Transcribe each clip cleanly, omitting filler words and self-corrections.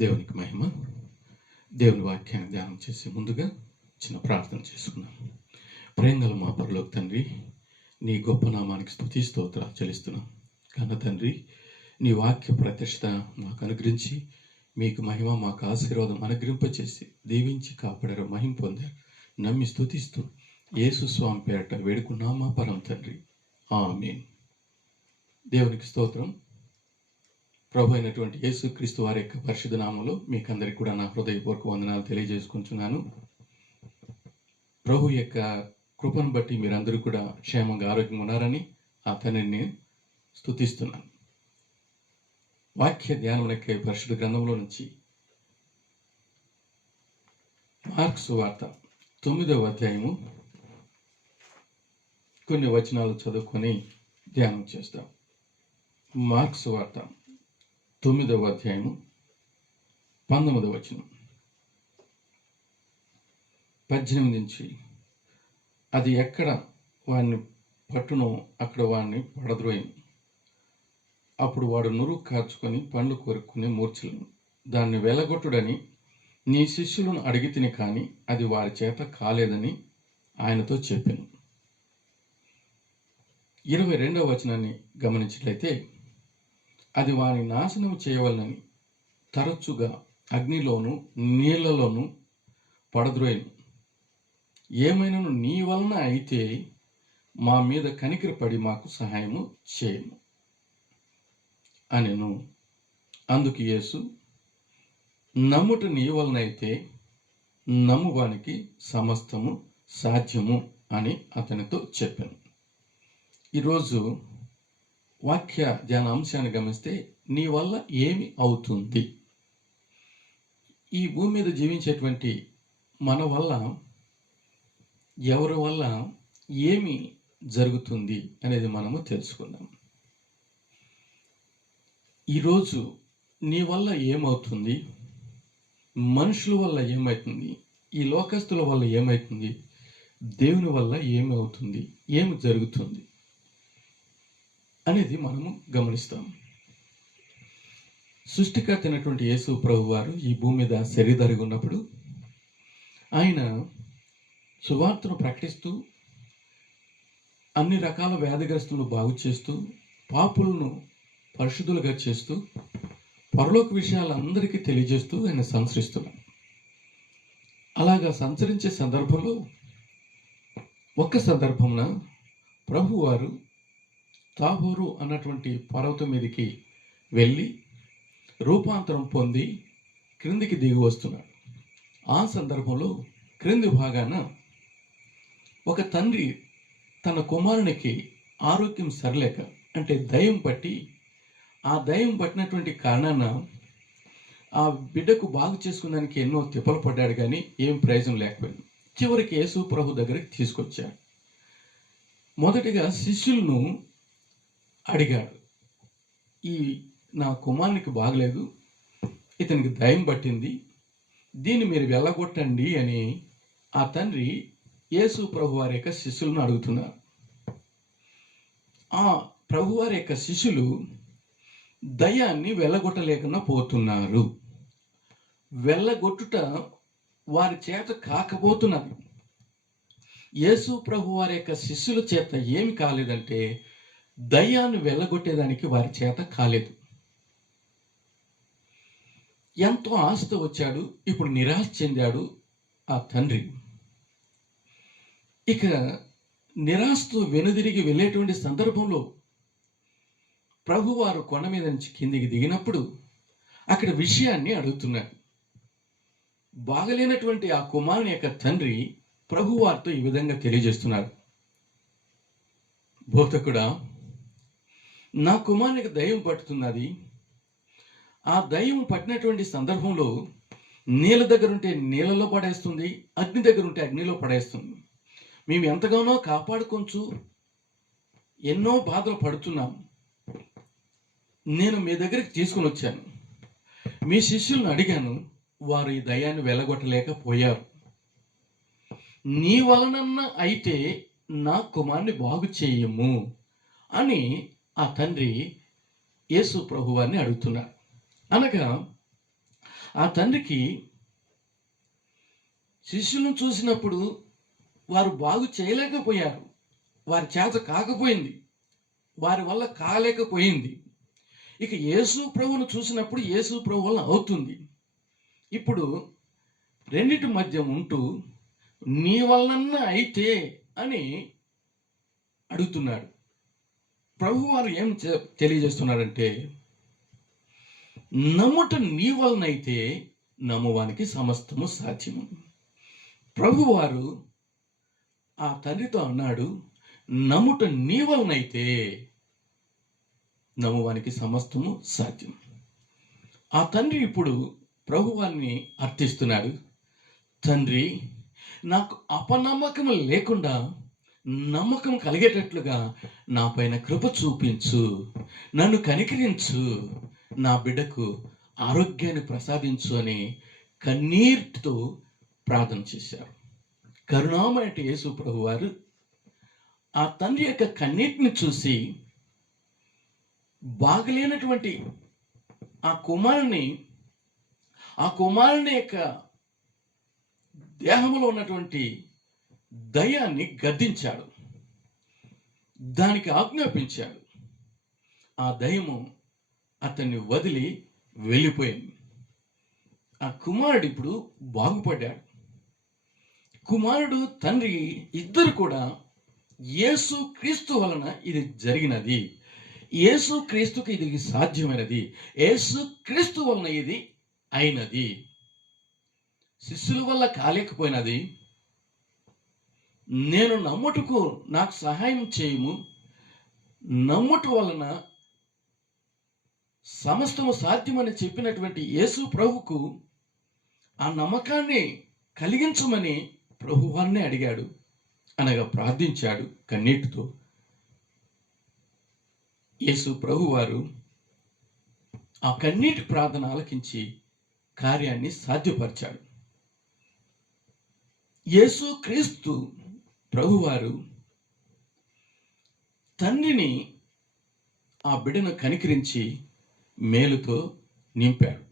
దేవునికి మహిమ. దేవుని వాక్యాన్ని ధ్యానం చేసే ముందుగా చిన్న ప్రార్థన చేసుకున్నాం. ప్రేమగల మా పరలోక తండ్రి, నీ గొప్ప నామానికి స్తుతి స్తోత్రాలు చెల్లిస్తున్నాం. కన్న తండ్రి, నీ వాక్య ప్రతిష్ట మాకు అనుగ్రహించి మీకు మహిమ, మాకు ఆశీర్వాదం అనుగ్రహింపచేసి దీవించి కాపాడారు, మహిమ పొందారు. నమ్మి స్తుతిస్తూ యేసు స్వామి పేరట వేడుకున్నామా పరం తండ్రి, ఆమేన్. దేవునికి స్తోత్రం. ప్రభు అయినటువంటి యేసుక్రీస్తు వారి యొక్క పరిశుద్ధ నామములో మీకందరికీ కూడా నా హృదయపూర్వక వందనాలు తెలియజేసుకుంటున్నాను. ప్రభు యొక్క కృపను బట్టి మీరందరూ కూడా క్షేమంగా ఆరోగ్యంగా ఉన్నారని ఆ తండ్రిని స్తుతిస్తున్నాను. వాక్య ధ్యానమునకే పరిశుద్ధ గ్రంథంలో నుంచి మార్కు సువార్త 9వ అధ్యాయము కొన్ని వచనాలు చదువుకొని ధ్యానం చేస్తాం. మార్కు సువార్త 9వ అధ్యాయము 19వ వచనం 18 నుంచి, అది ఎక్కడ వాడిని పట్టునో అక్కడ వాడిని పడద్రోయను. అప్పుడు వాడు నురుగు కార్చుకొని పండ్లు కోరుకుని మూర్ఛలను దాన్ని వెలగొట్టుడని నీ శిష్యులను అడిగితిని, కానీ అది వారి చేత కాలేదని ఆయనతో చెప్పాను. 22వ వచనాన్ని గమనించినట్లయితే, అది వాని నాశనం చేయవలనని తరచుగా అగ్నిలోను నీళ్లలోను పడద్రోయను. ఏమైనాను నీ వలన అయితే మా మీద కనికరపడి మాకు సహాయము చేయము అనెను. అందుకు యేసు, నమ్ముట నీ వలన అయితే నమ్మువానికి సమస్తము సాధ్యము అని అతనితో చెప్పాను. ఈరోజు వాక్య ధ్యాన అంశాన్ని గమనిస్తే, నీ వల్ల ఏమి అవుతుంది? ఈ భూమి మీద జీవించేటువంటి మన వల్ల, ఎవరి వల్ల ఏమి జరుగుతుంది అనేది మనము తెలుసుకుందాం. ఈరోజు నీ వల్ల ఏమవుతుంది? మనుషుల వల్ల ఏమవుతుంది? ఈ లోకస్తుల వల్ల ఏమవుతుంది? దేవుని వల్ల ఏమవుతుంది? ఏమి జరుగుతుంది అనేది మనము గమనిస్తాం. సృష్టికర్త అయినటువంటి యేసు ప్రభు వారు ఈ భూమి మీద శరీరధారిగా ఉన్నప్పుడు ఆయన సువార్తను ప్రకటిస్తూ అన్ని రకాల వ్యాధిగ్రస్తులను బాగు చేస్తూ, పాపులను పరిశుద్ధులుగా చేస్తూ, పరలోక విషయాలందరికీ తెలియజేస్తూ ఆయన సంచరిస్తున్నాడు. అలాగా సంచరించే సందర్భంలో ఒక్క సందర్భంన ప్రభు వారు తాబోరు అన్నటువంటి పర్వతం మీదకి వెళ్ళి రూపాంతరం పొంది క్రిందికి దిగి వస్తున్నాడు. ఆ సందర్భంలో క్రింది భాగాన ఒక తండ్రి తన కుమారునికి ఆరోగ్యం సరిలేక, అంటే దయ్యం పట్టి, ఆ దయ్యం పట్టినటువంటి కారణాన ఆ బిడ్డకు బాగు చేసుకున్నానికి ఎన్నో తిప్పలు పడ్డాడు, కానీ ఏం ప్రయోజనం లేకపోయింది. చివరికి యేసు ప్రభు దగ్గరికి తీసుకొచ్చాడు. మొదటిగా శిష్యులను అడిగాడు, ఈ నా కుమారునికి బాగలేదు, ఇతనికి దయ్యం పట్టింది, దీన్ని మీరు వెళ్ళగొట్టండి అని ఆ తండ్రి యేసు ప్రభు వారి యొక్క శిష్యులను అడుగుతున్నారు. ఆ ప్రభు వారి యొక్క శిష్యులు దయ్యాన్ని వెళ్ళగొట్టలేకుండా పోతున్నారు. వెళ్ళగొట్టుట వారి చేత కాకపోతున్నది. యేసు ప్రభు వారి యొక్క శిష్యుల చేత ఏమి కాలేదంటే, దయ్యాన్ని వెళ్ళగొట్టేదానికి వారి చేత కాలేదు. ఎంతో ఆశతో వచ్చాడు, ఇప్పుడు నిరాశ చెందాడు ఆ తండ్రి. ఇక నిరాశతో వెనుదిరిగి వెళ్ళేటువంటి సందర్భంలో ప్రభువారు కొండ మీద నుంచి కిందికి దిగినప్పుడు అక్కడ విషయాన్ని అడుగుతున్నాడు. బాగలేనటువంటి ఆ కుమారుని యొక్క తండ్రి ప్రభువారితో ఈ విధంగా తెలియజేస్తున్నాడు, బోధకుడా, నా కుమారునికి దయ్యం పట్టుతున్నది. ఆ దయ్యం పట్టినటువంటి సందర్భంలో నీళ్ళ దగ్గర ఉంటే నీళ్ళలో పడేస్తుంది, అగ్ని దగ్గర ఉంటే అగ్నిలో పడేస్తుంది. మేము ఎంతగానో కాపాడుకొంచు ఎన్నో బాధలు పడుతున్నాం. నేను మీ దగ్గరికి తీసుకుని వచ్చాను, మీ శిష్యులను అడిగాను, వారు ఈ దయ్యాన్ని వెళ్ళగొట్టలేకపోయారు. నీ వలనన్న అయితే నా కుమారుని బాగు చేయము అని ఆ తండ్రి యేసు ప్రభువారిని అడుగుతున్నాడు. అనగా ఆ తండ్రికి శిష్యులను చూసినప్పుడు వారు బాగు చేయలేకపోయారు, వారి చేత కాకపోయింది, వారి వల్ల కాలేకపోయింది. ఇక యేసు ప్రభువును చూసినప్పుడు యేసు ప్రభు వల్ల అవుతుంది. ఇప్పుడు రెండిటి మధ్య ఉంటూ నీ వలన అయితే అని అడుగుతున్నాడు. ప్రభువారు ఏం తెలియజేస్తున్నాడంటే, నమ్ముట నీ వలనైతే నమ్మువానికి సమస్తము సాధ్యము. ప్రభువారు ఆ తండ్రితో అన్నాడు, నమ్ముట నీ వలనైతే నమ్మువానికి సమస్తము సాధ్యం. ఆ తండ్రి ఇప్పుడు ప్రభువాన్ని అర్థిస్తున్నాడు. తండ్రి, నాకు అపనమ్మకం లేకుండా నమ్మకం కలిగేటట్లుగా నా పైన కృప చూపించు, నన్ను కనికరించు, నా బిడ్డకు ఆరోగ్యాన్ని ప్రసాదించు అని కన్నీటితో ప్రార్థన చేశారు. కరుణామయుడు యేసు ప్రభువారు ఆ తండ్రి యొక్క కన్నీటిని చూసి బాగలేనటువంటి ఆ కుమారుని యొక్క దేహంలో ఉన్నటువంటి దయ్యాన్ని గద్దించాడు, దానికి ఆజ్ఞాపించాడు. ఆ దయ్యము అతన్ని వదిలి వెళ్ళిపోయింది. ఆ కుమారుడు ఇప్పుడు బాగుపడ్డాడు. కుమారుడు తండ్రి ఇద్దరు కూడా యేసు క్రీస్తు వలన ఇది జరిగినది, యేసు క్రీస్తుకి ఇది సాధ్యమైనది, యేసు క్రీస్తు వలన ఇది అయినది. శిష్యుల వల్ల కాలేకపోయినది. నేను నమ్ముటకు నాకు సహాయం చేయము, నమ్ముట వలన సమస్తము సాధ్యమని చెప్పినటువంటి యేసు ప్రభుకు ఆ నమ్మకాన్ని కలిగించమని ప్రభువాన్నే అడిగాడు, అనగా ప్రార్థించాడు కన్నీటితో. యేసు ప్రభువారు ఆ కన్నీటి ప్రార్థన ఆలకించి కార్యాన్ని సాధ్యపరిచాడు. యేసు క్రీస్తు ప్రభువారు తండ్రిని ఆ బిడ్డను కనికరించి మేలుతో నింపాడు.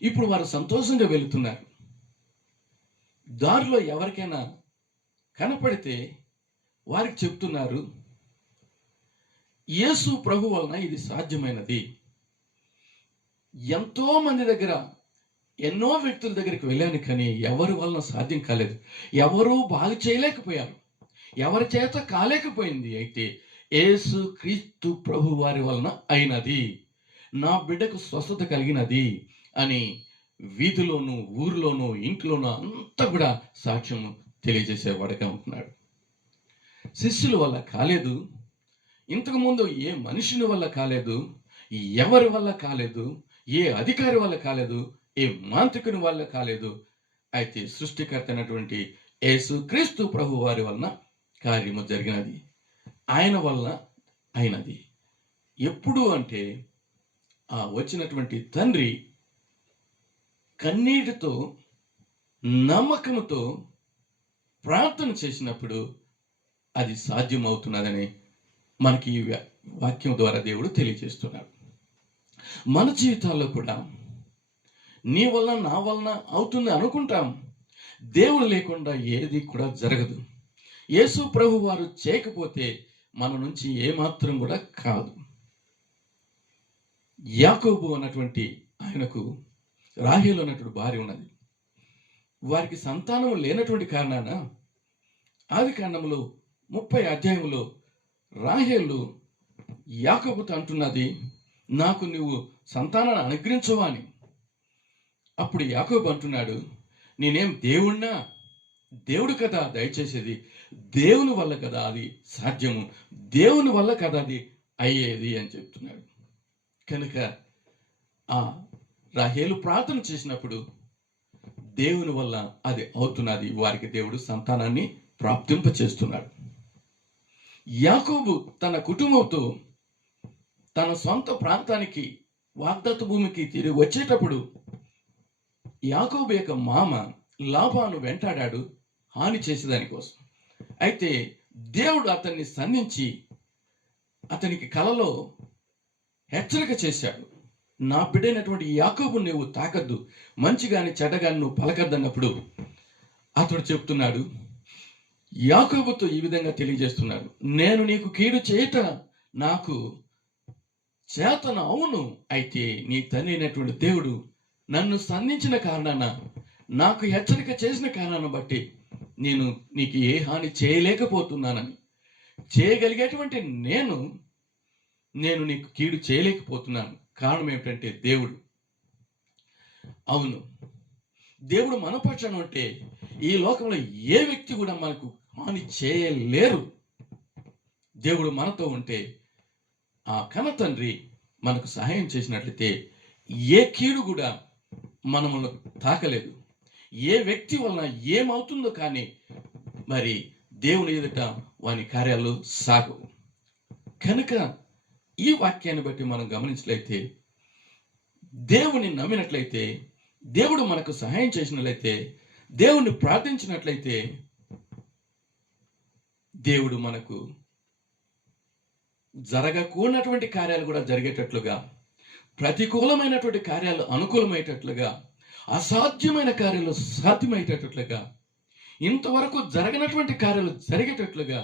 ఇప్పుడు వారు సంతోషంగా వెళుతున్నారు. దారిలో ఎవరికైనా కనపడితే వారికి చెప్తున్నారు, యేసు ప్రభు వలన ఇది సాధ్యమైనది. ఎంతో మంది దగ్గర, ఎన్నో వ్యక్తుల దగ్గరికి వెళ్ళాను, కానీ ఎవరి వలన సాధ్యం కాలేదు, ఎవరూ బాగు చేయలేకపోయారు, ఎవరి చేత కాలేకపోయింది. అయితే యేసు క్రీస్తు ప్రభు వారి వలన అయినది, నా బిడ్డకు స్వస్థత కలిగినది అని వీధిలోను, ఊరిలోను, ఇంట్లోనూ అంతా కూడా సాక్ష్యం తెలియజేసేవాడుగా ఉంటున్నాడు. శిష్యుల వల్ల కాలేదు, ఇంతకుముందు ఏ మనుషుని వల్ల కాలేదు, ఎవరి వల్ల కాలేదు, ఏ అధికారి వల్ల కాలేదు, ఏ మాంత్రికుని వల్ల కాలేదు. అయితే సృష్టికర్త అయినటువంటి యేసు క్రీస్తు ప్రభు వారి వలన కార్యము జరిగినది, ఆయన వలన అయినది. ఎప్పుడు అంటే ఆ వచ్చినటువంటి తండ్రి కన్నీటితో నమ్మకంతో ప్రార్థన చేసినప్పుడు అది సాధ్యమవుతున్నదని మనకి ఈ వాక్యం ద్వారా దేవుడు తెలియజేస్తున్నాడు. మన జీవితాల్లో కూడా నీ వలన నా వలన అవుతుంది అనుకుంటాం, దేవుడు లేకుండా ఏది కూడా జరగదు. యేసు ప్రభు వారు చేయకపోతే మన నుంచి ఏమాత్రం కూడా కాదు. యాకోబు అన్నటువంటి ఆయనకు రాహేలు అన్నటువంటి భార్య ఉన్నది. వారికి సంతానం లేనటువంటి కారణాన ఆదికాండములో 30 అధ్యాయంలో రాహేలు యాకోబుతో అంటున్నది, నాకు నువ్వు సంతానాన్ని అనుగ్రహించవా అని. అప్పుడు యాకోబు అంటున్నాడు, నేనేం దేవుణ్ణా? దేవుడు కదా దయచేసేది, దేవుని వల్ల కదా అది సాధ్యము, దేవుని వల్ల కదా అది అయ్యేది అని చెప్తున్నాడు. కనుక ఆ రాహేలు ప్రార్థన చేసినప్పుడు దేవుని వల్ల అది అవుతున్నది, వారికి దేవుడు సంతానాన్ని ప్రాప్తింప చేస్తున్నాడు. యాకోబు తన కుటుంబంతో తన సొంత ప్రాంతానికి, వాగ్దత్త భూమికి తిరిగి వచ్చేటప్పుడు యాకోబు యొక్క మామ లాబాను వెంటాడాడు హాని చేసేదానికోసం. అయితే దేవుడు అతన్ని సంధించి అతనికి కలలో హెచ్చరిక చేశాడు, నా బిడ్డైనటువంటి యాకోబు నువ్వు తాకద్దు, మంచి గాని చెడ్డ గాని నువ్వు పలకద్దన్నప్పుడు అతడు చెప్తున్నాడు, యాకోబుతో ఈ విధంగా తెలియజేస్తున్నాడు, నేను నీకు కీడు చేయట నాకు చేతన అవును, అయితే నీ తండ్రి అయినటువంటి దేవుడు నన్ను సంధించిన కారణాన, నాకు హెచ్చరిక చేసిన కారణాన్ని బట్టి నేను నీకు ఏ హాని చేయలేకపోతున్నానని, చేయగలిగేటువంటి నేను నీకు కీడు చేయలేకపోతున్నాను. కారణం ఏమిటంటే దేవుడు. అవును, దేవుడు మన పక్షాన ఉంటే ఈ లోకంలో ఏ వ్యక్తి కూడా మనకు హాని చేయలేరు. దేవుడు మనతో ఉంటే ఆ కన్న తండ్రి మనకు సహాయం చేసినట్లయితే ఏ కీడు కూడా మనము తాకలేదు. ఏ వ్యక్తి వలన ఏమవుతుందో కానీ మరి దేవుని ఎదుట వాని కార్యాలు సాగవు. కనుక ఈ వాక్యాన్ని బట్టి మనం గమనించినట్లయితే, దేవుని నమ్మినట్లయితే, దేవుడు మనకు సహాయం చేసినట్లయితే, దేవుణ్ణి ప్రార్థించినట్లయితే, దేవుడు మనకు జరగకూడనటువంటి కార్యాలు కూడా జరిగేటట్లుగా, ప్రతికూలమైనటువంటి కార్యాలు అనుకూలమయ్యేటట్లుగా, అసాధ్యమైన కార్యాలు సాధ్యమయ్యేటట్లుగా, ఇంతవరకు జరగనటువంటి కార్యాలు జరిగేటట్లుగా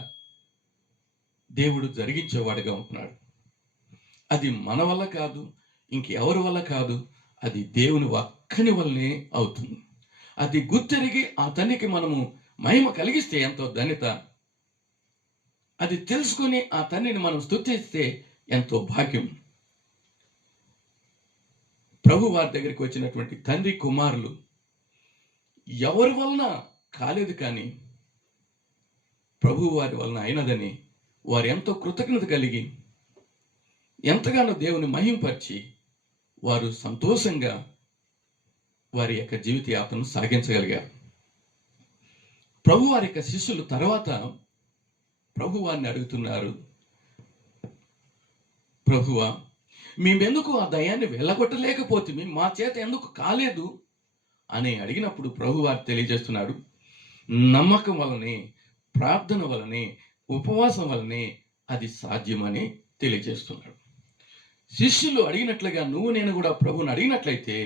దేవుడు జరిగించేవాడుగా ఉంటున్నాడు. అది మన వల్ల కాదు, ఇంకెవరి వల్ల కాదు, అది దేవుని ఒక్కని వల్లనే అవుతుంది. అది గుర్తెరిగి ఆ తండ్రికి మనము మహిమ కలిగిస్తే ఎంతో ధన్యత. అది తెలుసుకుని ఆ తండ్రిని మనం స్తుతిస్తే ఎంతో భాగ్యం. ప్రభు వారి దగ్గరికి వచ్చినటువంటి తండ్రి కుమారులు ఎవరి వలన కాలేదు, కానీ ప్రభు వారి వలన అయినదని వారు ఎంతో కృతజ్ఞత కలిగి ఎంతగానో దేవుని మహింపరిచి వారు సంతోషంగా వారి యొక్క జీవిత యాత్రను సాగించగలిగారు. ప్రభు వారి యొక్క శిష్యులు తర్వాత ప్రభు వారిని అడుగుతున్నారు, ప్రభువా, మేమెందుకు ఆ దయ్యాన్ని వెళ్ళగొట్టలేకపోతే మా చేత ఎందుకు కాలేదు అని అడిగినప్పుడు ప్రభు వారు తెలియజేస్తున్నాడు, నమ్మకం వలనే, ప్రార్థన వలనే, ఉపవాసం వలనే అది సాధ్యమని తెలియజేస్తున్నాడు. శిష్యులు అడిగినట్లుగా నువ్వు నేను కూడా ప్రభుని అడిగినట్లయితే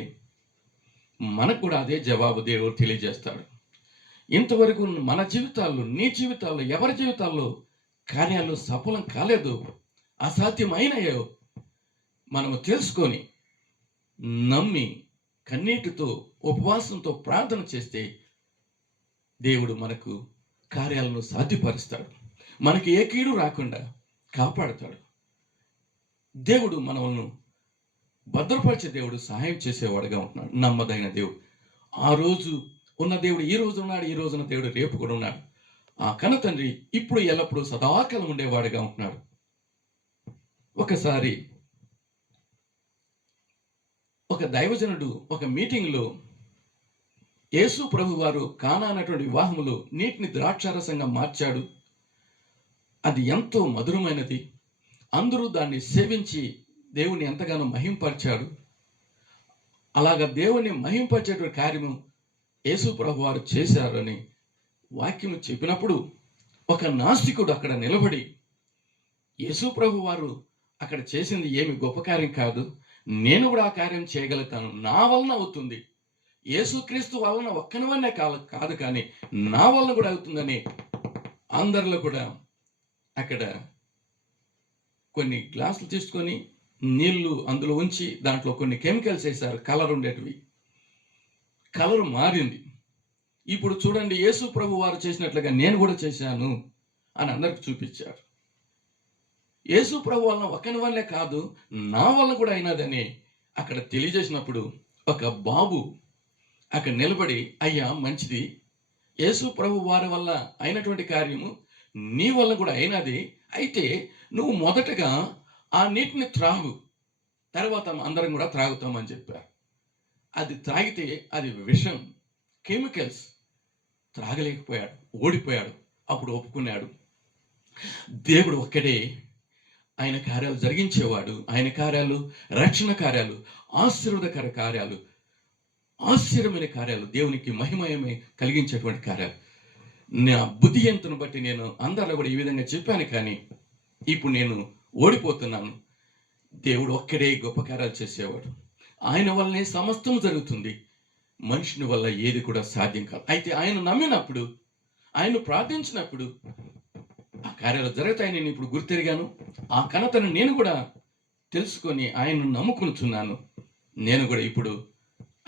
మనకు కూడా అదే జవాబు దేవుడు తెలియజేస్తాడు. ఇంతవరకు మన జీవితాల్లో, నీ జీవితాల్లో, ఎవరి జీవితాల్లో కార్యాలు సఫలం కాలేదు, అసాధ్యమైనయో మనము తెలుసుకొని నమ్మి కన్నీటితో ఉపవాసంతో ప్రార్థన చేస్తే దేవుడు మనకు కార్యాలను సాధ్యపరుస్తాడు. మనకి ఏ కీడు రాకుండా కాపాడుతాడు. దేవుడు మనల్ని భద్రపరిచే దేవుడు, సహాయం చేసేవాడుగా ఉంటున్నాడు. నమ్మదైన దేవుడు. ఆ రోజు ఉన్న దేవుడు ఈ రోజు ఉన్నాడు, ఈ రోజున దేవుడు రేపు కూడా ఉన్నాడు. ఆ కన్న తండ్రి ఇప్పుడు ఎల్లప్పుడూ సదాకాలం ఉండేవాడుగా ఉంటున్నాడు. ఒకసారి ఒక దైవజనుడు ఒక మీటింగ్లో యేసు ప్రభు వారు కానా అన్నటువంటి వివాహములో నీటిని ద్రాక్షారసంగా మార్చాడు. అది ఎంతో మధురమైనది. అందరూ దాన్ని సేవించి దేవుని ఎంతగానో మహింపరిచాడు. అలాగా దేవుని మహింపరిచేటువంటి కార్యము యేసు ప్రభు వారు చేశారని వాక్యము చెప్పినప్పుడు ఒక నాస్తికుడు అక్కడ నిలబడి, యేసు ప్రభు వారు అక్కడ చేసింది ఏమి గొప్ప కార్యం కాదు, నేను కూడా ఆ కార్యం చేయగలుగుతాను, నా వలన అవుతుంది, యేసుక్రీస్తు వలన ఒక్కని వల్లనే కాదు కానీ నా వలన కూడా అవుతుందని అందరిలో కూడా అక్కడ కొన్ని గ్లాసులు తీసుకొని నీళ్లు అందులో ఉంచి దాంట్లో కొన్ని కెమికల్స్ వేశారు, కలర్ ఉండేటివి. కలర్ మారింది. ఇప్పుడు చూడండి, యేసు ప్రభు వారు చేసినట్లుగా నేను కూడా చేశాను అని అందరికి చూపించారు. యేసు ప్రభు వలన ఒకని వల్లే కాదు, నా వల్ల కూడా అయినదని అక్కడ తెలియజేసినప్పుడు ఒక బాబు అక్కడ నిలబడి, అయ్యా మంచిది, యేసు ప్రభు వారి వల్ల అయినటువంటి కార్యము నీ వల్ల కూడా అయినది, అయితే నువ్వు మొదటగా ఆ నీటిని త్రాగు, తర్వాత అందరం కూడా త్రాగుతామని చెప్పారు. అది త్రాగితే అది విషం, కెమికల్స్. త్రాగలేకపోయాడు, ఓడిపోయాడు. అప్పుడు ఒప్పుకున్నాడు, దేవుడు ఒక్కడే ఆయన కార్యాలు జరిగించేవాడు. ఆయన కార్యాలు రక్షణ కార్యాలు, ఆశీర్వాదకర కార్యాలు, ఆశ్చర్యమైన కార్యాలు, దేవునికి మహిమయమే కలిగించేటువంటి కార్యాలు. నా బుద్ధిహీనతను బట్టి నేను అందరిలో కూడా ఈ విధంగా చెప్పాను, కానీ ఇప్పుడు నేను ఓడిపోతున్నాను. దేవుడు ఒక్కడే గొప్ప కార్యాలు చేసేవాడు. ఆయన వల్లనే సమస్తం జరుగుతుంది. మనుషుని వల్ల ఏది కూడా సాధ్యం కాదు. అయితే ఆయన నమ్మినప్పుడు, ఆయన ప్రార్థించినప్పుడు ఆ కార్యాలు జరుగుతాయని నేను ఇప్పుడు గుర్తెరిగాను. ఆ ఘనతను నేను కూడా తెలుసుకొని ఆయనను నమ్ముకుంటున్నాను. నేను కూడా ఇప్పుడు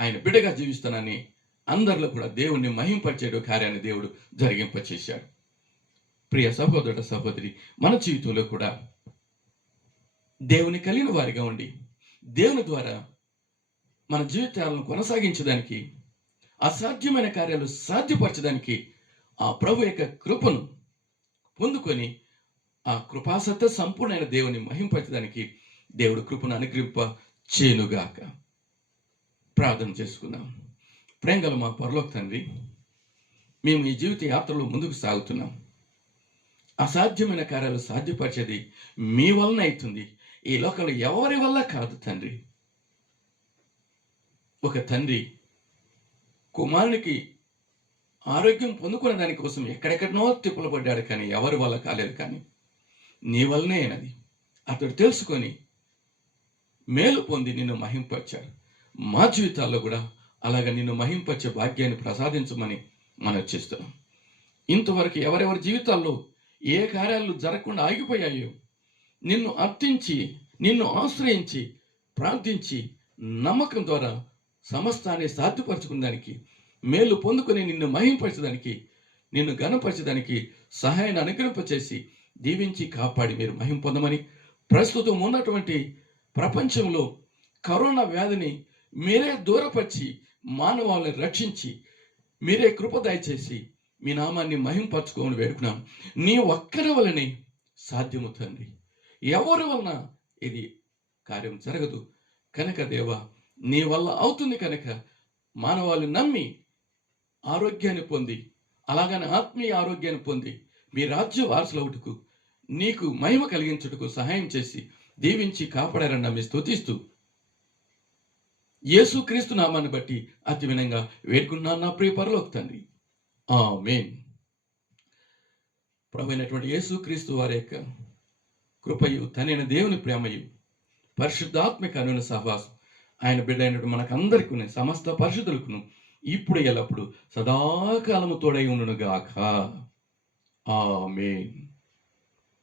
ఆయన బిడ్డగా జీవిస్తానని అందరిలో కూడా దేవుణ్ణి మహింపరిచే కార్యాన్ని దేవుడు జరిగింపచేశాడు. ప్రియ సహోదరుడ సహోదరి, మన జీవితంలో కూడా దేవుని కలిగిన వారిగా ఉండి దేవుని ద్వారా మన జీవితాలను కొనసాగించడానికి, అసాధ్యమైన కార్యాలు సాధ్యపరచడానికి ఆ ప్రభు యొక్క కృపను పొందుకొని ఆ కృపాసత్త సంపూర్ణమైన దేవుని మహింపరచడానికి దేవుడు కృపను అనుగ్రహింప చేయునుగాక. ప్రార్థన చేసుకుందాం. ప్రేమగల మా పరలోక తండ్రి, మేము ఈ జీవిత యాత్రలో ముందుకు సాగుతున్నాం. అసాధ్యమైన కార్యాలు సాధ్యపరిచేది మీ వలన అవుతుంది. ఈ లోకంలో ఎవరి వల్ల కాదు తండ్రి. ఒక తండ్రి కుమారునికి ఆరోగ్యం పొందుకునే దానికోసం ఎక్కడెక్కడనో తిప్పులు పడ్డాడు, కానీ ఎవరి వల్ల కాలేదు. కానీ నీ వల్లనే అయినది. అతడు తెలుసుకొని మేలు పొంది నిన్ను మహింపరిచాడు. మా జీవితాల్లో కూడా అలాగ నిన్ను మహింపరిచే భాగ్యాన్ని ప్రసాదించమని మనం చేస్తున్నాం. ఇంతవరకు ఎవరెవరి జీవితాల్లో ఏ కార్యాలు జరగకుండా ఆగిపోయాయో, నిన్ను అర్థించి నిన్ను ఆశ్రయించి ప్రార్థించి నమ్మకం ద్వారా సమస్తాన్ని సాధ్యపరచుకునేదానికి, మేలు పొందుకొని నిన్ను మహింపరచడానికి, నిన్ను ఘనపరచడానికి సహాయాన్ని అనుగ్రహింపచేసి దీవించి కాపాడి మీరు మహిం పొందమని, ప్రస్తుతం ఉన్నటువంటి ప్రపంచంలో కరోనా వ్యాధిని మీరే దూరపరిచి మానవాళ్ళని రక్షించి మీరే కృప దయచేసి మీ నామాన్ని మహింపరచుకోమని వేడుకున్నాం. నీ ఒక్కరి వలనే సాధ్యము తండ్రి. ఎవరి వలన ఇది కార్యం జరగదు కనుక దేవా, నీ వల్ల అవుతుంది కనుక మానవాళిని నమ్మి ఆరోగ్యాన్ని పొంది, అలాగని ఆత్మీయ ఆరోగ్యాన్ని పొంది మీ రాజ్య వారసులవుటకు, నీకు మహిమ కలిగించుటకు సహాయం చేసి దీవించి కాపాడారన్న మీ స్తుతిస్తూ యేసుక్రీస్తు నామాన్ని బట్టి అతి వినంగా వేడుకున్నాను నా ప్రియ పరలోక తండ్రి. ఆమేన్. ప్రభువైనటువంటి యేసుక్రీస్తు వారి యొక్క కృపయు, తనైన దేవుని ప్రేమయు, పరిశుద్ధాత్మిక అనున సహవాసం ఆయన బిడ్డ అయినట్టు మనకందరికీ సమస్త పరిశుద్ధులకు ఇప్పుడు ఎల్లప్పుడు సదాకాలము తోడై ఉండును గాక. ఆమేన్.